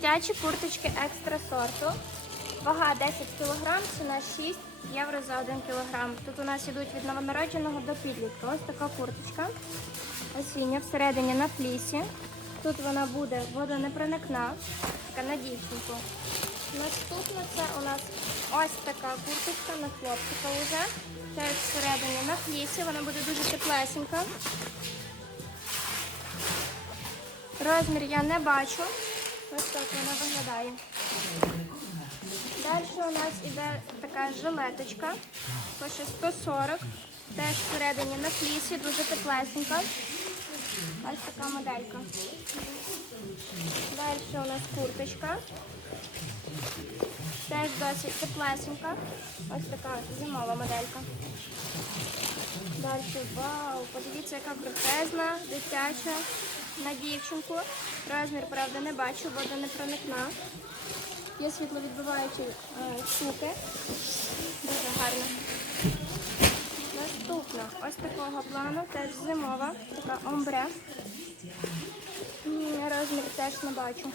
Дитячі курточки екстра сорту. Вага 10 кг, ціна 6 євро за 1 кг. Тут у нас йдуть від новонародженого до підлітка. Ось така курточка. Осіння всередині на флісі. Тут вона буде водонепроникна, така на дівчинку. Наступна це у нас ось така курточка на хлопчика вже. Теж всередині на флісі, вона буде дуже теплесенька. Розмір я не бачу. Ось так вона виглядає. Далі у нас іде така жилеточка. Пише 140. Теж всередині на флісі, дуже теплесенька. Ось така моделька. Далі у нас курточка. Теж досить теплесенька. Ось така зимова моделька. Далі, вау, подивіться, яка крутезна, дитяча на дівчинку. Розмір, правда, не бачу, вода не проникна. Є світловідбиваючі е, штуки. Дуже гарно. Наступна ось такого плану, теж зимова, така омбре. Розмір теж не бачу.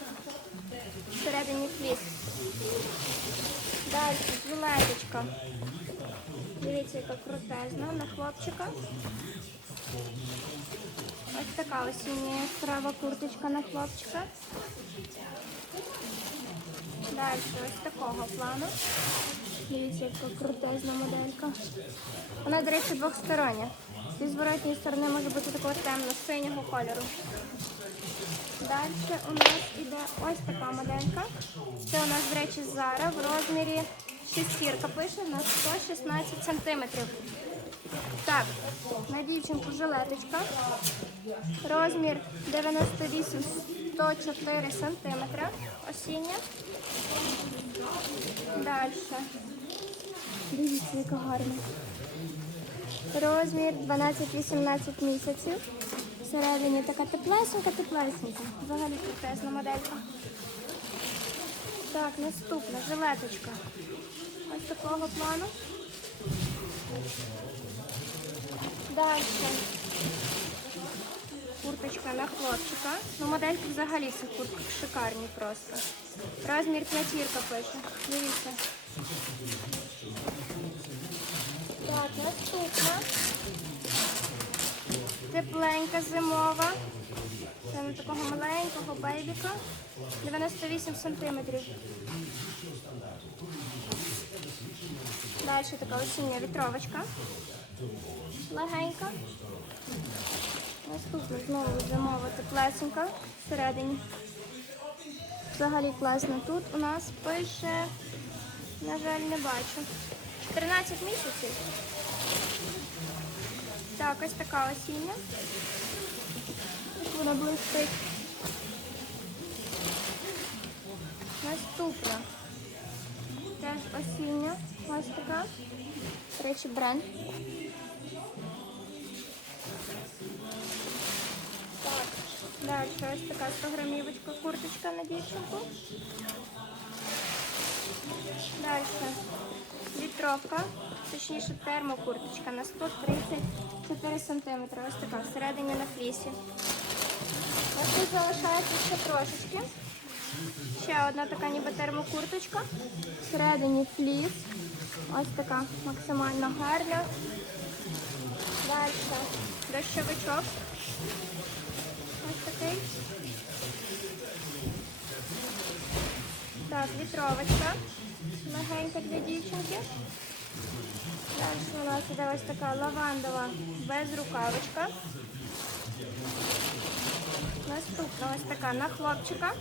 Всередині фліс. Далі жилеточка. Дивіться, яка крутезна на хлопчика. Ось така осіння яскрава курточка на хлопчика. Далі ось такого плану. Дивіться, яка крутезна моделька. Вона, до речі, двохстороння. Зі зворотньої сторони може бути такого темно-синього кольору. Далі у нас іде ось така моделька. Це у нас, до речі, Зара в розмірі шестірка пише на 116 сантиметрів. Так, на дівчинку жилеточка. Розмір 98 104 сантиметра. Осіння. Далі. Дивіться, яка гарна. Розмір 12-18 місяців. Всередині така теплесенька, теплесенька. Взагалі крутезна моделька. Так, наступна жилеточка. Ось такого плану. Далі. Курточка на хлопчика. Ну, модельки взагалі ці куртки шикарні просто. Розмір п'ятірка пише. Дивіться. Так, наступна. Тепленька зимова. На такого маленького бейбіка. 98 сантиметрів. Далі така осіння вітровочка. Легенька. Наступна знову зимова теплесенька всередині. Взагалі класно. Тут у нас пише, на жаль, не бачу. 14 місяців. Так, ось така осіння. Вона блистить. Наступна. Теж осіння. Ось така. Речі, бренд. Так, далі ось така 100 грамівочка курточка на дівчинку. Далі вітровка, точніше термокурточка на 134 см. Ось така всередині на флісі. Ось тут залишається ще трошечки. Ще одна така ніби термокурточка. Всередині фліс. Ось така максимально гарна. Далі дощовичок. Ось такий. Так, вітровочка. Легенька для дівчинки. Далі у нас іде ось така лавандова безрукавочка. Наступна ось така на хлопчика.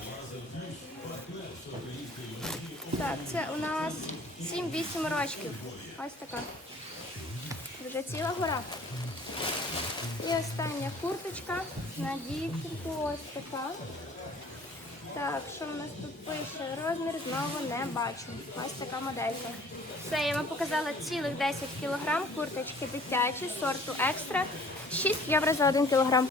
Так, це у нас 7-8 рочків. Ось така. Вже ціла гора. І остання курточка на дівчинку ось така. Так, що у нас тут пише? Розмір знову не бачу. Ось така моделька. Все, я вам показала цілих 10 кг курточки дитячі, сорту екстра. 6 євро за 1 кг.